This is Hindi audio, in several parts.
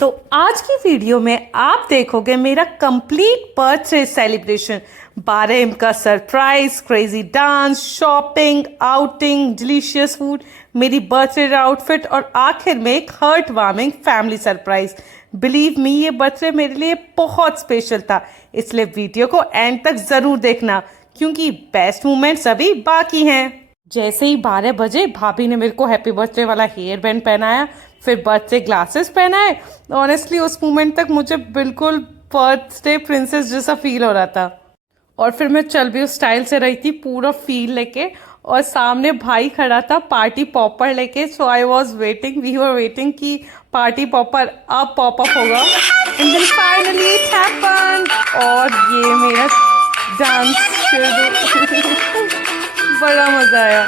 तो आज की वीडियो में आप देखोगे मेरा कंप्लीट बर्थडे सेलिब्रेशन। 12M का surprise, crazy dance, shopping, outing, delicious food, मेरी बर्थडे आउटफिट और आखिर में एक heart warming family surprise. Believe me, ये बर्थडे मेरे लिए बहुत स्पेशल था, इसलिए वीडियो को एंड तक जरूर देखना क्योंकि बेस्ट मोमेंट्स अभी बाकी हैं। जैसे ही 12 बजे भाभी ने मेरे को हैप्पी बर्थडे वाला हेयर बैंड पहनाया, फिर बर्थडे ग्लासेस पहनाए। ऑनेस्टली उस मोमेंट तक मुझे बिल्कुल बर्थडे प्रिंसेस जैसा फील हो रहा था। और फिर मैं चल भी उस स्टाइल से रही थी, पूरा फील लेके, और सामने भाई खड़ा था पार्टी पॉपर लेके। So I was waiting, we were waiting कि पार्टी पॉपर अब पॉप अप होगा। And then finally it happened और ये मेरा डांस शुरू। बड़ा मजा आया।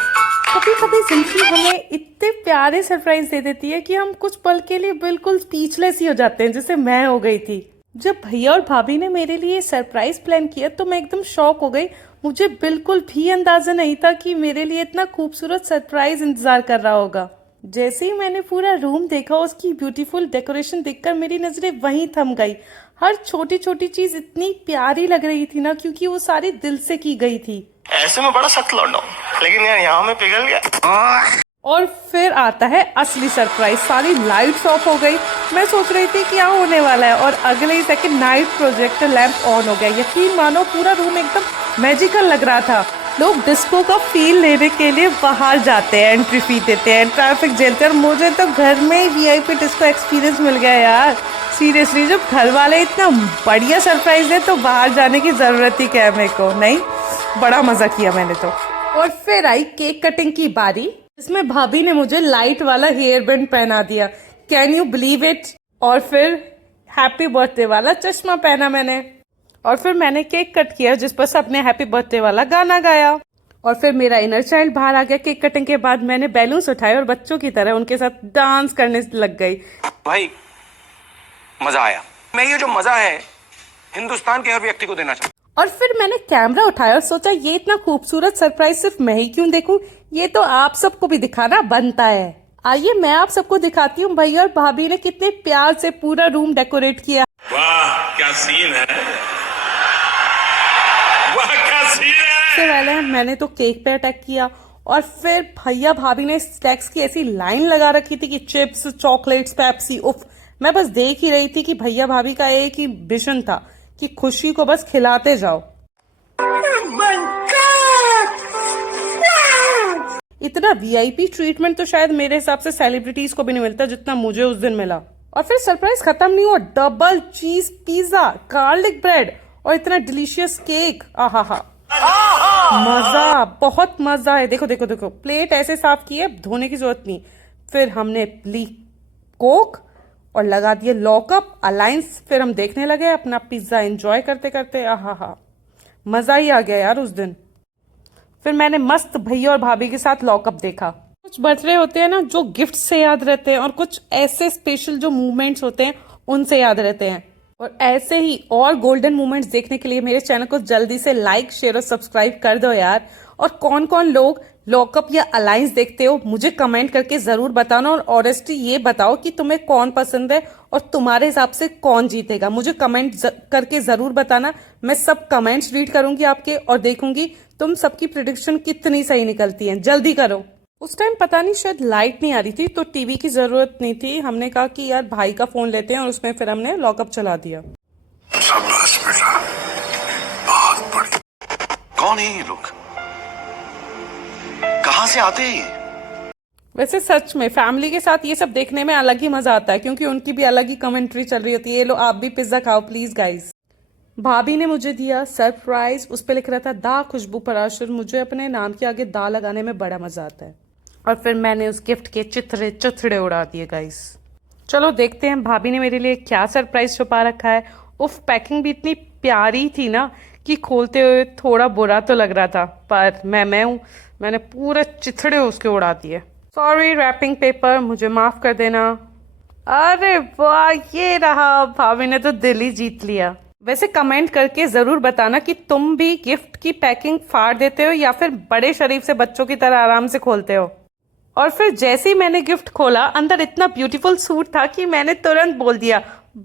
कभी कभी जिंदगी हमें इतने प्यारे सरप्राइज दे देती है कि हम कुछ पल के लिए बिल्कुल स्पीचलेस ही हो जाते हैं, जैसे मैं हो गई थी। जब भैया और भाभी ने मेरे लिए सरप्राइज प्लान किया तो मैं एकदम शॉक हो गई। मुझे बिल्कुल भी अंदाजा नहीं था कि मेरे लिए इतना खूबसूरत सरप्राइज इंतजार कर रहा होगा। जैसे ही मैंने पूरा रूम देखा, उसकी ब्यूटीफुल डेकोरेशन देखकर मेरी नजरें वहीं थम गई। हर छोटी छोटी चीज इतनी प्यारी लग रही थी ना, क्योंकि वो सारी दिल से की गई थी। ऐसे में बड़ा सख्त लौंडा हूं, लेकिन यार यहाँ में पिघल गया। और फिर आता है असली सरप्राइज। सारी लाइट्स ऑफ हो गई। मैं सोच रही थी क्या होने वाला है, और अगले ही second night projector lamp on हो गया। यकीन मानो पूरा रूम एकदम मैजिकल लग रहा था। लोग डिस्को का फील लेने के लिए बाहर जाते हैं, एंट्री फी देते हैं, ट्रैफिक झेलते हैं, और मुझे तो घर में ही वीआईपी डिस्को एक्सपीरियंस मिल गया यार। सीरियसली, जब घर वाले इतना बढ़िया सरप्राइज दे तो बाहर जाने की जरूरत ही क्या है मेरे को। नहीं, बड़ा मजा किया मैंने तो। और फिर आई केक कटिंग की बारी, इसमें भाभी ने मुझे लाइट वाला हेयर बैंड पहना दिया। Can you believe it? और फिर हैप्पी बर्थडे वाला चश्मा पहना मैंने। और फिर मैंने केक कट किया, जिस पर सबने हैप्पी बर्थडे वाला गाना गाया। और फिर मेरा इनर चाइल्ड बाहर आ गया। केक कटिंग के बाद मैंने बैलून्स उठाए और बच्चों की तरह उनके साथ डांस करने लग गई। भाई मजा आया। मैं ये जो मजा है हिंदुस्तान के हर व्यक्ति को देना चाहता हूँ। और फिर मैंने कैमरा उठाया और सोचा ये इतना खूबसूरत सरप्राइज सिर्फ मैं ही क्यों देखूं, ये तो आप सबको भी दिखाना बनता है। आइए मैं आप सबको दिखाती हूँ भैया और भाभी ने कितने प्यार से पूरा रूम डेकोरेट किया। वाह क्या सीन है, वाह क्या सीन है। सबसे पहले मैंने तो केक पे अटैक किया, और फिर भैया भाभी ने स्नैक्स की ऐसी लाइन लगा रखी थी कि चिप्स, चॉकलेट्स, पेप्सी। उफ, मैं बस देख ही रही थी कि भैया भाभी का एक ही विजन था कि खुशी को बस खिलाते जाओ। इतना वीआईपी ट्रीटमेंट तो शायद मेरे हिसाब से सेलिब्रिटीज को भी नहीं मिलता जितना मुझे उस दिन मिला। और फिर सरप्राइज खत्म नहीं हुआ। डबल चीज पिज्जा, गार्लिक ब्रेड और इतना डिलीशियस केक। आहा हा, मजा, बहुत मजा है। देखो देखो देखो, प्लेट ऐसे साफ की है, धोने की जरूरत नहीं। फिर हमने ली कोक और लगा दिए लॉकअप अलायंस। फिर हम देखने लगे अपना पिज्जा एंजॉय करते करते। आहा हा, मजा ही आ गया यार उस दिन। फिर मैंने मस्त भैया और भाभी के साथ लॉकअप देखा। कुछ बर्थडे होते हैं ना जो गिफ्ट से याद रहते हैं, और कुछ ऐसे स्पेशल जो मूवमेंट्स होते हैं उनसे याद रहते हैं। और ऐसे ही और गोल्डन मोमेंट्स देखने के लिए मेरे चैनल को जल्दी से लाइक, शेयर और सब्सक्राइब कर दो यार। और कौन कौन लोग लॉकअप या अलायंस देखते हो मुझे कमेंट करके जरूर बताना। और ऑनेस्टली ये बताओ कि तुम्हें कौन पसंद है और तुम्हारे हिसाब से कौन जीतेगा। मुझे कमेंट करके जरूर बताना। मैं सब कमेंट्स रीड करूंगी आपके और देखूंगी तुम सबकी प्रेडिक्शन कितनी सही निकलती है। जल्दी करो। उस टाइम पता नहीं शायद लाइट नहीं आ रही थी तो टीवी की जरूरत नहीं थी। हमने कहा कि यार भाई का फोन लेते हैं, और उसमें फिर हमने लॉकअप चला दिया। शाबाश बेटा, बहुत बढ़िया। कौन है ये लोग, कहाँ से आते हैं ये? वैसे सच में फैमिली के साथ ये सब देखने में अलग ही मजा आता है, क्योंकि उनकी भी अलग ही कमेंट्री चल रही होती है। ये लो आप भी पिज्जा खाओ प्लीज गाइस। भाभी ने मुझे दिया सरप्राइज, उस पे लिख रहा था दा खुशबू पराशर। मुझे अपने नाम के आगे दा लगाने में बड़ा मजा आता है। और फिर मैंने उस गिफ्ट के चित्रे चिथड़े उड़ा दिए गाइस। चलो देखते हैं भाभी ने मेरे लिए क्या सरप्राइज छुपा रखा है। उफ, पैकिंग भी इतनी प्यारी थी ना कि खोलते हुए थोड़ा बुरा तो लग रहा था, पर मैं हूँ, मैंने पूरे चिथड़े उसके उड़ा दिए। सॉरी रैपिंग पेपर, मुझे माफ कर देना। अरे वाह, ये रहा, भाभी ने तो दिल ही जीत लिया। वैसे कमेंट करके जरूर बताना कि तुम भी गिफ्ट की पैकिंग फाड़ देते हो या फिर बड़े शरीफ से बच्चों की तरह आराम से खोलते हो। और फिर जैसे ही मैंने गिफ्ट खोला अंदर इतना ब्यूटीफुल सूट था कि मैंने तुरंत बोल दिया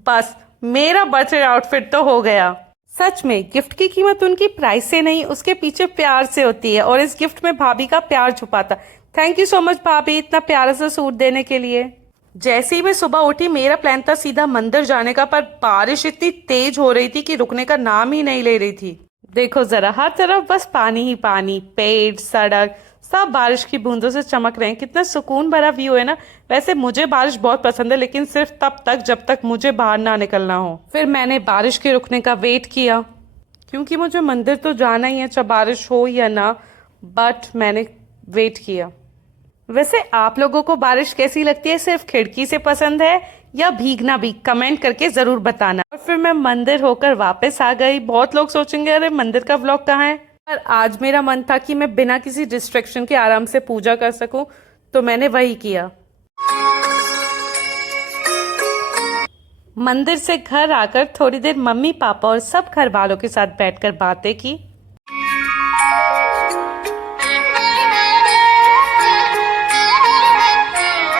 बस मेरा बर्थडे आउटफिट तो हो गया। सच में गिफ्ट की कीमत उनकी प्राइस से नहीं उसके पीछे प्यार से होती है और इस गिफ्ट में भाभी का प्यार छुपा था। थैंक यू सो मच भाभी इतना प्यारा सा सूट देने के लिए। जैसे ही मैं सुबह उठी मेरा प्लान था सीधा मंदिर जाने का, पर बारिश इतनी तेज हो रही थी कि रुकने का नाम ही नहीं ले रही थी। देखो जरा हर तरफ बस पानी ही पानी, पेड़, सड़क सब बारिश की बूंदों से चमक रहे हैं। कितना सुकून भरा व्यू है ना। वैसे मुझे बारिश बहुत पसंद है लेकिन सिर्फ तब तक जब तक मुझे बाहर ना निकलना हो। फिर मैंने बारिश के रुकने का वेट किया क्योंकि मुझे मंदिर तो जाना ही है चाहे बारिश हो या ना, बट मैंने वेट किया। वैसे आप लोगों को बारिश कैसी लगती है, सिर्फ खिड़की से पसंद है या भीगना भी, कमेंट करके जरूर बताना। और फिर मैं मंदिर होकर वापस आ गई। बहुत लोग सोचेंगे अरे मंदिर का व्लॉग कहाँ है, पर आज मेरा मन था कि मैं बिना किसी डिस्ट्रैक्शन के आराम से पूजा कर सकूं तो मैंने वही किया। मंदिर से घर आकर थोड़ी देर मम्मी पापा और सब घर वालों के साथ बैठकर बातें की।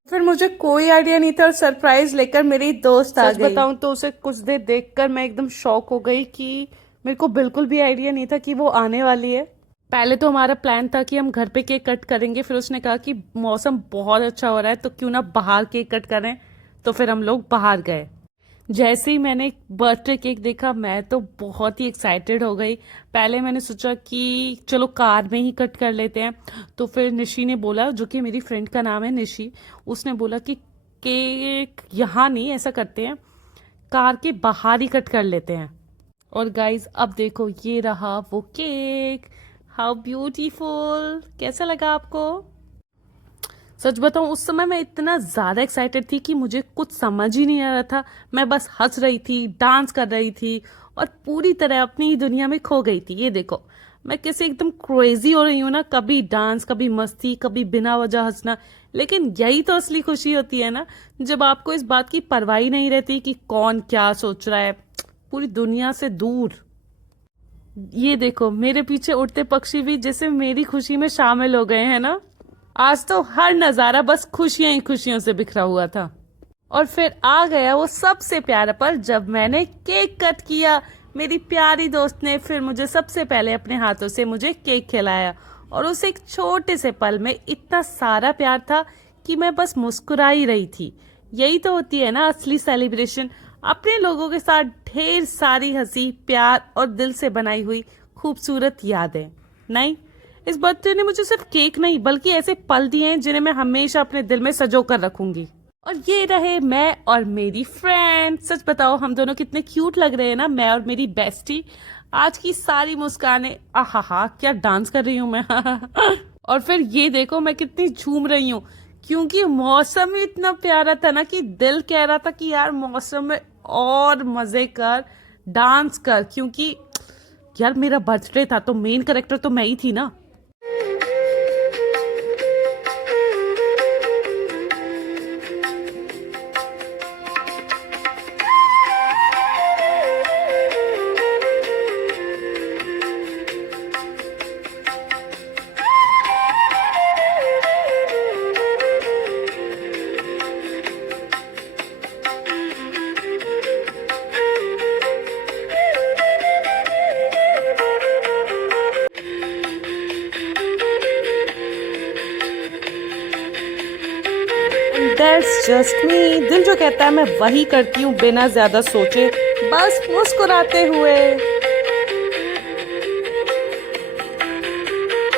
फिर मुझे कोई आइडिया नहीं था और सरप्राइज लेकर मेरी दोस्त आ गई। बताऊं तो उसे कुछ देर देखकर मैं एकदम शॉक हो गई कि मेरे को बिल्कुल भी आइडिया नहीं था कि वो आने वाली है। पहले तो हमारा प्लान था कि हम घर पे केक कट करेंगे, फिर उसने कहा कि मौसम बहुत अच्छा हो रहा है तो क्यों ना बाहर केक कट करें, तो फिर हम लोग बाहर गए। जैसे ही मैंने बर्थडे केक देखा मैं तो बहुत ही एक्साइटेड हो गई। पहले मैंने सोचा कि चलो कार में ही कट कर लेते हैं, तो फिर निशी ने बोला, जो कि मेरी फ्रेंड का नाम है निशी, उसने बोला कि केक यहाँ नहीं, ऐसा करते हैं कार के बाहर ही कट कर लेते हैं। और गाइज अब देखो ये रहा वो केक, हाउ ब्यूटीफुल। कैसा लगा आपको? सच बताऊं उस समय मैं इतना ज़्यादा एक्साइटेड थी कि मुझे कुछ समझ ही नहीं आ रहा था। मैं बस हंस रही थी, डांस कर रही थी और पूरी तरह अपनी ही दुनिया में खो गई थी। ये देखो मैं कैसे एकदम क्रेजी हो रही हूँ ना, कभी डांस, कभी मस्ती, कभी बिना वजह हंसना। लेकिन यही तो असली खुशी होती है ना, जब आपको इस बात की परवाह ही नहीं रहती कि कौन क्या सोच रहा है, पूरी दुनिया से दूर। ये देखो मेरे पीछे उड़ते पक्षी भी जैसे मेरी खुशी में शामिल हो गए हैं ना। आज तो हर नजारा बस खुशियां ही खुशियों से बिखरा हुआ था। और फिर आ गया वो सबसे प्यारा पल जब मैंने केक कट किया। मेरी प्यारी दोस्त ने फिर मुझे सबसे पहले अपने हाथों से मुझे केक खिलाया और उस एक छोटे से पल में इतना सारा प्यार था कि मैं बस मुस्कुरा ही रही थी। यही तो होती है ना असली सेलिब्रेशन, अपने लोगों के साथ ढेर सारी हंसी, प्यार और दिल से बनाई हुई खूबसूरत यादें। नहीं, इस बर्थडे ने मुझे सिर्फ केक नहीं बल्कि ऐसे पल दिए हैं जिन्हें मैं हमेशा अपने दिल में सजो कर रखूंगी। और ये रहे मैं और मेरी फ्रेंड। सच बताओ हम दोनों कितने क्यूट लग रहे हैं ना, मैं और मेरी बेस्टी। आज की सारी मुस्कानें, आहा क्या डांस कर रही हूँ मैं। और फिर ये देखो मैं कितनी झूम रही हूँ क्योंकि मौसम ही इतना प्यारा था ना कि दिल कह रहा था कि यार मौसम में और मजे कर, डांस कर, क्योंकि यार मेरा बर्थडे था तो मेन कैरेक्टर तो मैं ही थी ना। That's just me। दिल जो कहता है मैं वही करती हूँ बिना ज्यादा सोचे, बस मुस्कुराते हुए।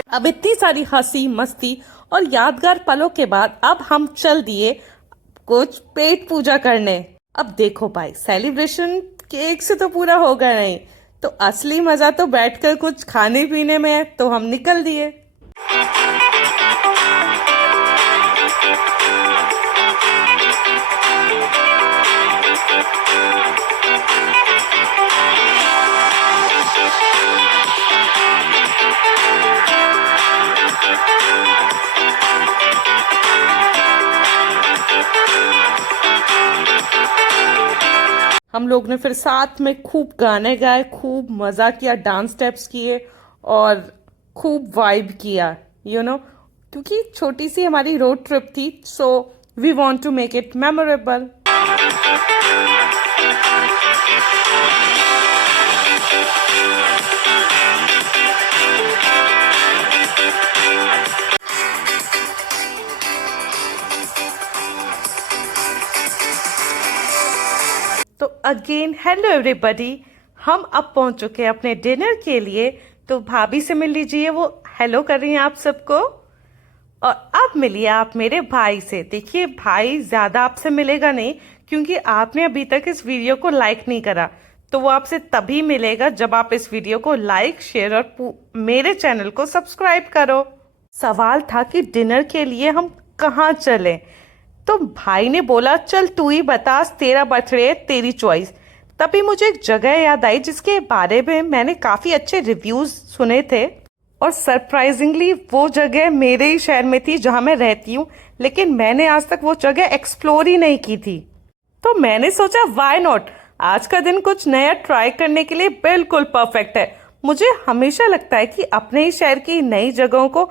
अब इतनी सारी हंसी मस्ती और यादगार पलों के बाद अब हम चल दिए कुछ पेट पूजा करने। अब देखो भाई सेलिब्रेशन केक से तो पूरा होगा नहीं, तो असली मजा तो बैठकर कुछ खाने पीने में है, तो हम निकल दिए। हम लोग ने फिर साथ में खूब गाने गाए, खूब मजा किया, डांस स्टेप्स किए और खूब वाइब किया। क्योंकि छोटी सी हमारी रोड ट्रिप थी, so we want to make it memorable. तो अगेन हेलो एवरीबॉडी, हम अब पहुंच चुके हैं अपने डिनर के लिए। तो भाभी से मिल लीजिए, वो हेलो कर रही हैं आप सबको। और अब मिलिए आप मेरे भाई से। देखिए भाई ज़्यादा आपसे मिलेगा नहीं, क्योंकि आपने अभी तक इस वीडियो को लाइक नहीं करा। तो वो आपसे तभी मिलेगा जब आप इस वीडियो को लाइक, शेयर और मेरे चैनल को सब्सक्राइब करो। सवाल था कि डिनर के लिए हम कहाँ चलें, तो भाई ने बोला चल तू ही बता, तेरा बर्थडे है, तेरी चॉइस। तभी मुझे एक जगह याद आई जिसके बारे में मैंने काफ़ी अच्छे रिव्यूज़ सुने थे, और सरप्राइजिंगली वो जगह मेरे ही शहर में थी जहाँ मैं रहती हूँ, लेकिन मैंने आज तक वो जगह एक्सप्लोर ही नहीं की थी। तो मैंने सोचा व्हाई नॉट, आज का दिन कुछ नया ट्राई करने के लिए बिल्कुल परफेक्ट है। मुझे हमेशा लगता है कि अपने ही शहर की नई जगहों को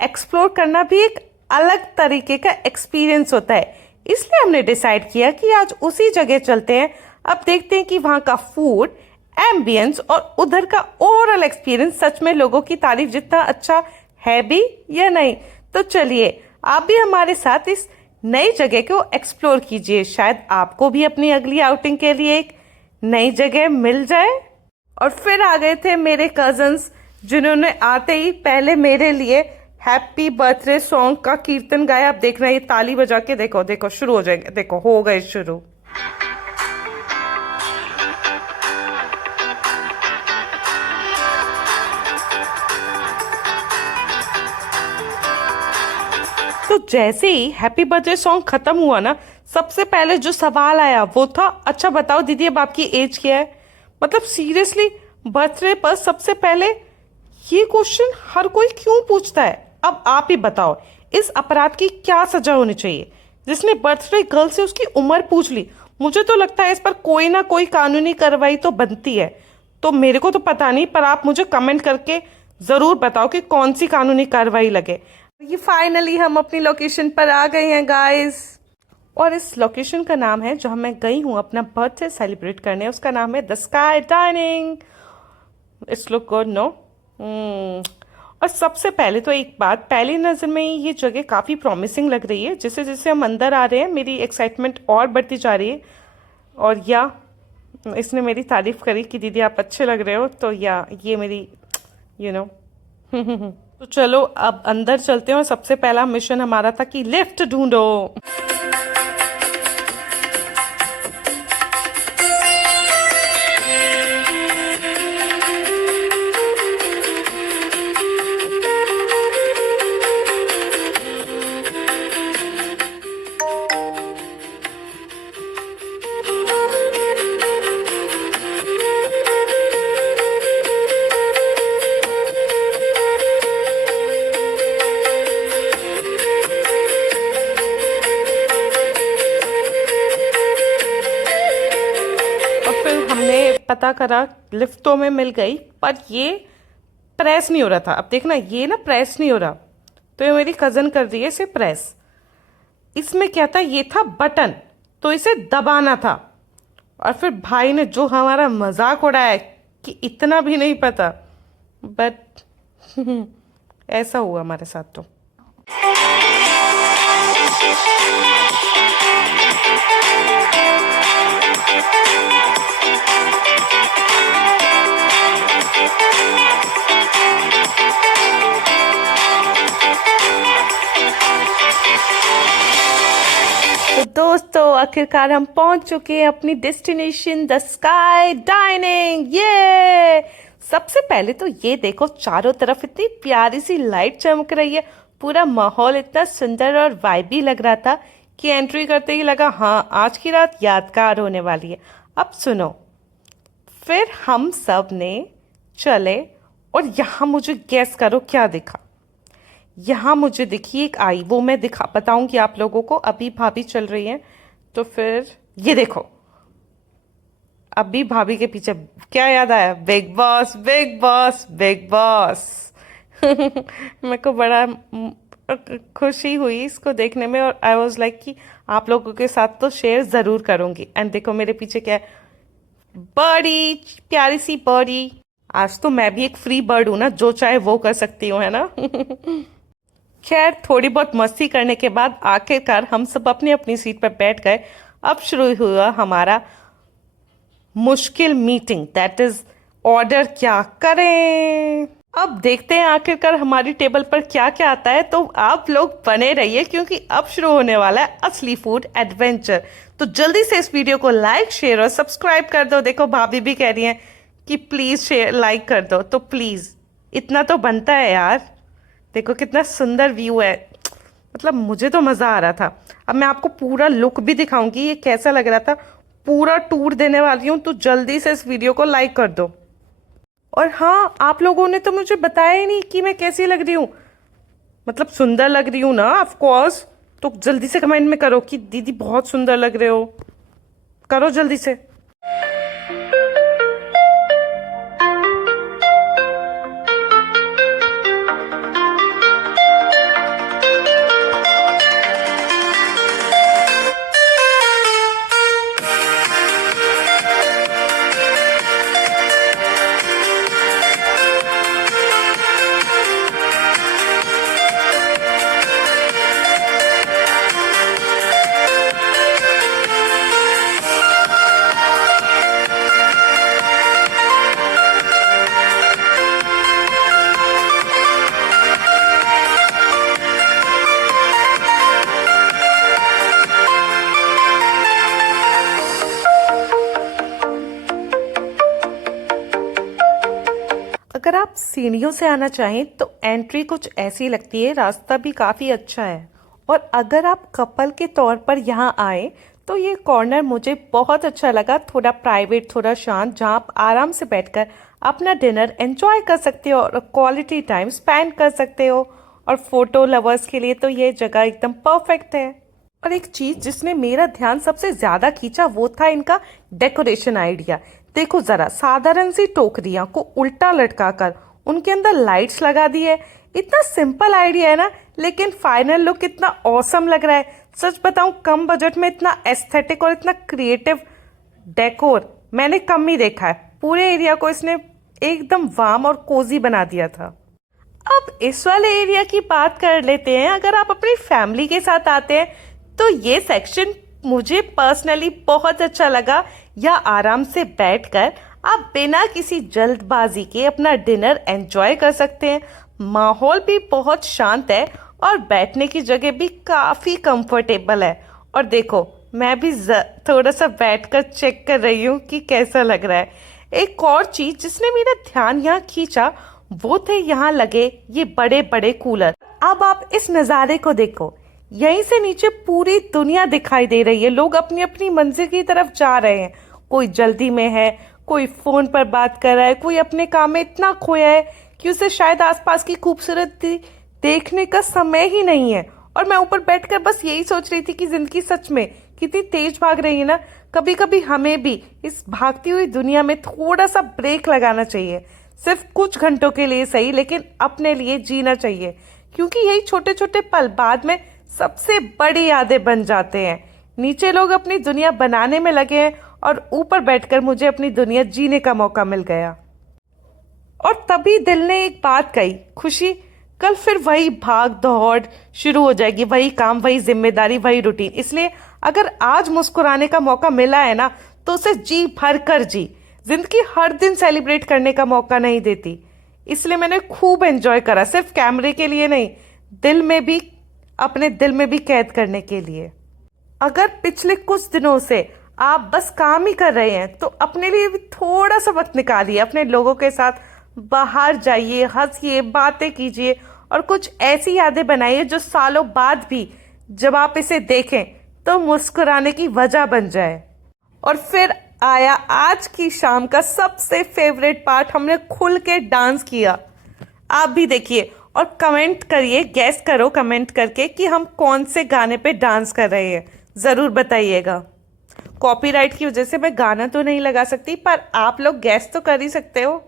एक्सप्लोर करना भी एक अलग तरीके का एक्सपीरियंस होता है। इसलिए हमने डिसाइड किया कि आज उसी जगह चलते हैं। अब देखते हैं कि वहाँ का फूड, एम्बियंस और उधर का ओवरऑल एक्सपीरियंस सच में लोगों की तारीफ जितना अच्छा है भी या नहीं। तो चलिए आप भी हमारे साथ इस नई जगह को एक्सप्लोर कीजिए, शायद आपको भी अपनी अगली आउटिंग के लिए एक नई जगह मिल जाए। और फिर आ गए थे मेरे कजन्स, जिन्होंने आते ही पहले मेरे लिए हैप्पी बर्थडे सॉन्ग का कीर्तन गाया। आप देख रहे हैं, ये ताली बजा के देखो देखो शुरू हो जाएंगे, देखो हो गए शुरू। तो जैसे ही हैप्पी बर्थडे सॉन्ग खत्म हुआ ना, सबसे पहले जो सवाल आया वो था, अच्छा बताओ दीदी अब आपकी एज क्या है। मतलब सीरियसली बर्थडे पर सबसे पहले ये क्वेश्चन हर कोई क्यों पूछता है। अब आप ही बताओ, इस अपराध की क्या सजा होनी चाहिए जिसने बर्थडे गर्ल से उसकी उम्र पूछ ली। मुझे तो लगता है इस पर कोई ना कोई कानूनी कार्रवाई तो बनती है। तो मेरे को तो पता नहीं, पर आप मुझे कमेंट करके ज़रूर बताओ कि कौन सी कानूनी कार्रवाई लगे। ये फाइनली हम अपनी लोकेशन पर आ गए हैं गाइस, और इस लोकेशन का नाम है, जहाँ मैं गई हूँ अपना बर्थडे सेलिब्रेट करने, उसका नाम है the sky dining. It's look good no. और सबसे पहले तो एक बात, पहली नज़र में ये जगह काफ़ी प्रॉमिसिंग लग रही है। जैसे जैसे हम अंदर आ रहे हैं मेरी एक्साइटमेंट और बढ़ती जा रही है। और या इसने मेरी तारीफ़ करी कि दीदी आप अच्छे लग रहे हो, तो या ये मेरी तो चलो अब अंदर चलते हैं। और सबसे पहला मिशन हमारा था कि लिफ्ट ढूंढो। पता करा, लिफ्ट तो में मिल गई, पर ये प्रेस नहीं हो रहा था। अब देखना, ये ना प्रेस नहीं हो रहा, तो ये मेरी कज़न कर रही है इसे प्रेस। इसमें क्या था, ये था बटन, तो इसे दबाना था। और फिर भाई ने जो हमारा मजाक उड़ाया कि इतना भी नहीं पता, बट ऐसा हुआ हमारे साथ। तो दोस्तों आखिरकार हम पहुंच चुके हैं अपनी डेस्टिनेशन द स्काई डाइनिंग। ये सबसे पहले तो ये देखो, चारों तरफ इतनी प्यारी सी लाइट चमक रही है, पूरा माहौल इतना सुंदर और वाइबी लग रहा था कि एंट्री करते ही लगा हाँ आज की रात यादगार होने वाली है। अब सुनो, फिर हम सब ने चले, और यहाँ मुझे गैस करो क्या दिखा। यहाँ मुझे दिखी एक आई, वो मैं बताऊंगी आप लोगों को। अभी भाभी चल रही हैं, तो फिर ये देखो, अभी भाभी के पीछे क्या याद आया, big boss big boss big boss. मेरे को बड़ा खुशी हुई इसको देखने में, और आई वॉज लाइक कि आप लोगों के साथ तो शेयर ज़रूर करूँगी। एंड देखो मेरे पीछे क्या है, बर्डी, प्यारी सी बर्डी। आज तो मैं भी एक फ्री बर्ड हूँ ना, जो चाहे वो कर सकती हूँ, है ना। खैर, थोड़ी बहुत मस्ती करने के बाद आखिरकार हम सब अपनी अपनी सीट पर बैठ गए। अब शुरू हुआ हमारा मुश्किल मीटिंग, दैट इज ऑर्डर क्या करें। अब देखते हैं आखिरकार हमारी टेबल पर क्या क्या आता है। तो आप लोग बने रहिए क्योंकि अब शुरू होने वाला है असली फूड एडवेंचर। तो जल्दी से इस वीडियो को लाइक, शेयर और सब्सक्राइब कर दो। देखो भाभी भी कह रही हैं कि प्लीज़ शेयर लाइक कर दो, तो प्लीज़ इतना तो बनता है यार। देखो कितना सुंदर व्यू है, मतलब मुझे तो मज़ा आ रहा था। अब मैं आपको पूरा लुक भी दिखाऊंगी ये कैसा लग रहा था, पूरा टूर देने वाली हूँ। तो जल्दी से इस वीडियो को लाइक कर दो। और हाँ, आप लोगों ने तो मुझे बताया ही नहीं कि मैं कैसी लग रही हूँ, मतलब सुंदर लग रही हूँ ना, ऑफ कोर्स। तो जल्दी से कमेंट में करो कि दीदी बहुत सुंदर लग रहे हो, करो जल्दी से। अगर आप सीढ़ियों से आना चाहें तो एंट्री कुछ ऐसी लगती है, रास्ता भी काफ़ी अच्छा है। और अगर आप कपल के तौर पर यहाँ आए तो ये कॉर्नर मुझे बहुत अच्छा लगा, थोड़ा प्राइवेट, थोड़ा शांत, जहाँ आप आराम से बैठकर अपना डिनर एंजॉय कर सकते हो और क्वालिटी टाइम स्पेंड कर सकते हो। और फोटो लवर्स के लिए तो ये जगह एकदम परफेक्ट है। और एक चीज जिसने मेरा ध्यान सबसे ज्यादा खींचा वो था इनका डेकोरेशन आइडिया। देखो जरा, साधारण सी टोकरियां को उल्टा लटकाकर उनके अंदर लाइट्स लगा दी है। इतना सिंपल आइडिया है ना, लेकिन फाइनल लुक इतना ऑसम लग रहा है। सच बताऊं, कम बजट में इतना एस्थेटिक और इतना क्रिएटिव डेकोर मैंने कम ही देखा है। पूरे एरिया को इसने एकदम वार्म और कोजी बना दिया था। अब इस वाले एरिया की बात कर लेते हैं। अगर आप अपनी फैमिली के साथ आते हैं तो ये सेक्शन मुझे पर्सनली बहुत अच्छा लगा। या आराम से बैठकर आप बिना किसी जल्दबाजी के अपना डिनर एंजॉय कर सकते हैं। माहौल भी बहुत शांत है और बैठने की जगह भी काफ़ी कंफर्टेबल है। और देखो, मैं भी थोड़ा सा बैठकर चेक कर रही हूँ कि कैसा लग रहा है। एक और चीज़ जिसने मेरा ध्यान यहाँ खींचा वो थे यहाँ लगे ये बड़े बड़े कूलर। अब आप इस नज़ारे को देखो, यहीं से नीचे पूरी दुनिया दिखाई दे रही है। लोग अपनी अपनी मंजिल की तरफ जा रहे हैं, कोई जल्दी में है, कोई फोन पर बात कर रहा है, कोई अपने काम में इतना खोया है कि उसे शायद आसपास की खूबसूरती देखने का समय ही नहीं है। और मैं ऊपर बैठकर बस यही सोच रही थी कि जिंदगी सच में कितनी तेज भाग रही है ना। कभी कभी हमें भी इस भागती हुई दुनिया में थोड़ा सा ब्रेक लगाना चाहिए, सिर्फ कुछ घंटों के लिए सही, लेकिन अपने लिए जीना चाहिए। क्योंकि यही छोटे छोटे पल बाद में सबसे बड़ी यादें बन जाते हैं। नीचे लोग अपनी दुनिया बनाने में लगे हैं और ऊपर बैठकर मुझे अपनी दुनिया जीने का मौका मिल गया। और तभी दिल ने एक बात कही, खुशी, कल फिर वही भाग दौड़ शुरू हो जाएगी, वही काम, वही जिम्मेदारी, वही रूटीन। इसलिए अगर आज मुस्कुराने का मौका मिला है ना, तो उसे जी भर कर जी। जिंदगी हर दिन सेलिब्रेट करने का मौका नहीं देती, इसलिए मैंने खूब एंजॉय करा, सिर्फ कैमरे के लिए नहीं, दिल में भी, अपने दिल में भी कैद करने के लिए। अगर पिछले कुछ दिनों से आप बस काम ही कर रहे हैं तो अपने लिए भी थोड़ा सा वक्त निकालिए, अपने लोगों के साथ बाहर जाइए, हंसिए, बातें कीजिए और कुछ ऐसी यादें बनाइए जो सालों बाद भी जब आप इसे देखें तो मुस्कुराने की वजह बन जाए। और फिर आया आज की शाम का सबसे फेवरेट पार्ट, हमने खुल के डांस किया। आप भी देखिए और कमेंट करिए, गेस करो कमेंट करके कि हम कौन से गाने पे डांस कर रहे हैं, ज़रूर बताइएगा। कॉपीराइट की वजह से मैं गाना तो नहीं लगा सकती, पर आप लोग गेस तो कर ही सकते हो।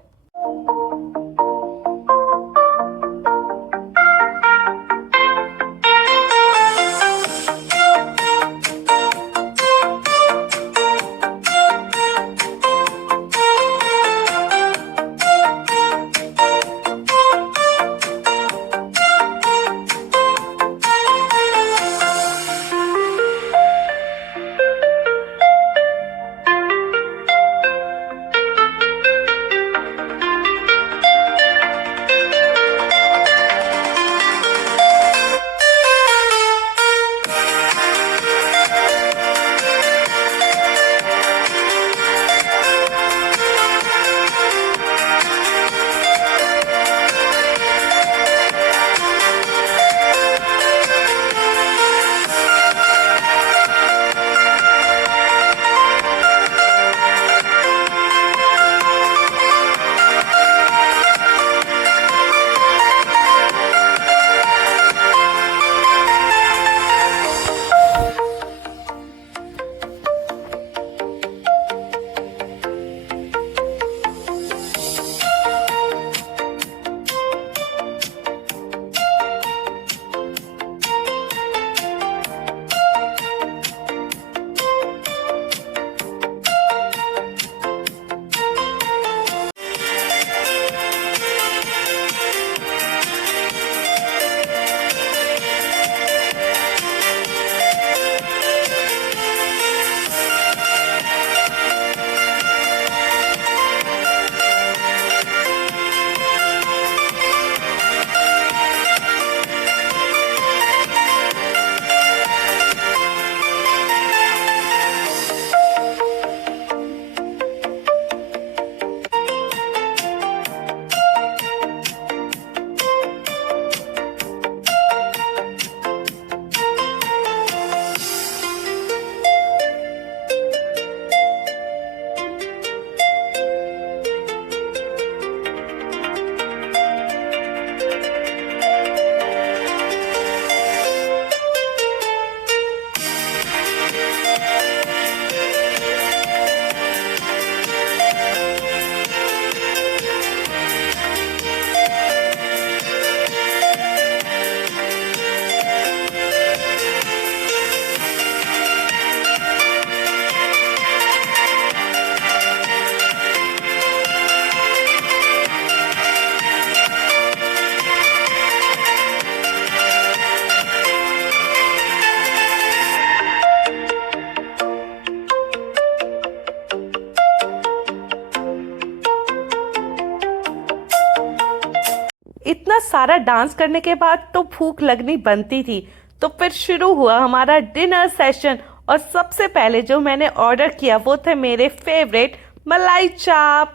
सारा डांस करने के बाद तो भूख लगनी बनती थी, तो फिर शुरू हुआ हमारा डिनर सेशन। और सबसे पहले जो मैंने ऑर्डर किया वो थे मेरे फेवरेट मलाई चाप।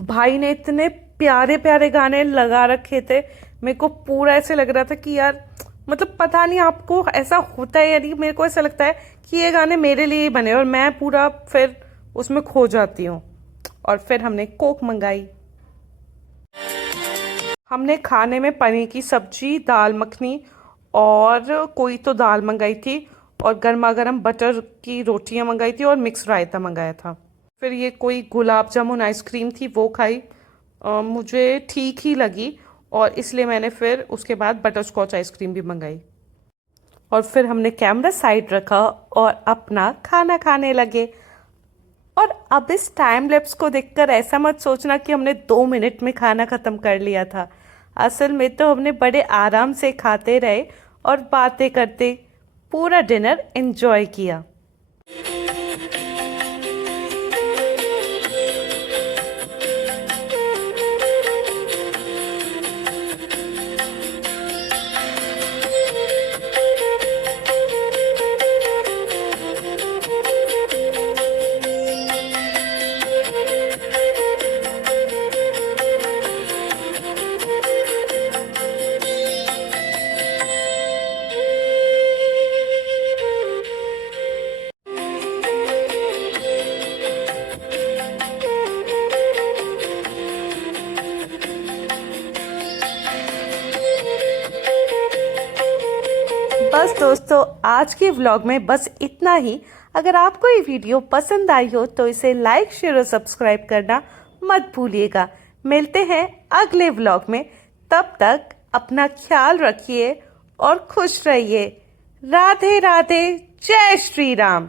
भाई ने इतने प्यारे प्यारे गाने लगा रखे थे, मेरे को पूरा ऐसे लग रहा था कि यार मतलब पता नहीं आपको ऐसा होता है या नहीं, मेरे को ऐसा लगता है कि ये गाने मेरे लिए ही बने और मैं पूरा फिर उसमें खो जाती हूँ। और फिर हमने कोक मंगाई। हमने खाने में पनीर की सब्जी, दाल मखनी और कोई तो दाल मंगाई थी और गर्मा गर्म बटर की रोटियां मंगाई थी और मिक्स रायता मंगाया था। फिर ये कोई गुलाब जामुन आइसक्रीम थी, वो खाई। मुझे ठीक ही लगी और इसलिए मैंने फिर उसके बाद बटर स्कॉच आइसक्रीम भी मंगाई। और फिर हमने कैमरा साइड रखा और अपना खाना खाने लगे। और अब इस टाइम लैप्स को देखकर ऐसा मत सोचना कि हमने 2 मिनट में खाना ख़त्म कर लिया था। असल में तो हमने बड़े आराम से खाते रहे और बातें करते पूरा डिनर एंजॉय किया। बस दोस्तों, आज के व्लॉग में बस इतना ही। अगर आपको ये वीडियो पसंद आई हो तो इसे लाइक, शेयर और सब्सक्राइब करना मत भूलिएगा। मिलते हैं अगले व्लॉग में, तब तक अपना ख्याल रखिए और खुश रहिए। राधे राधे, जय श्री राम।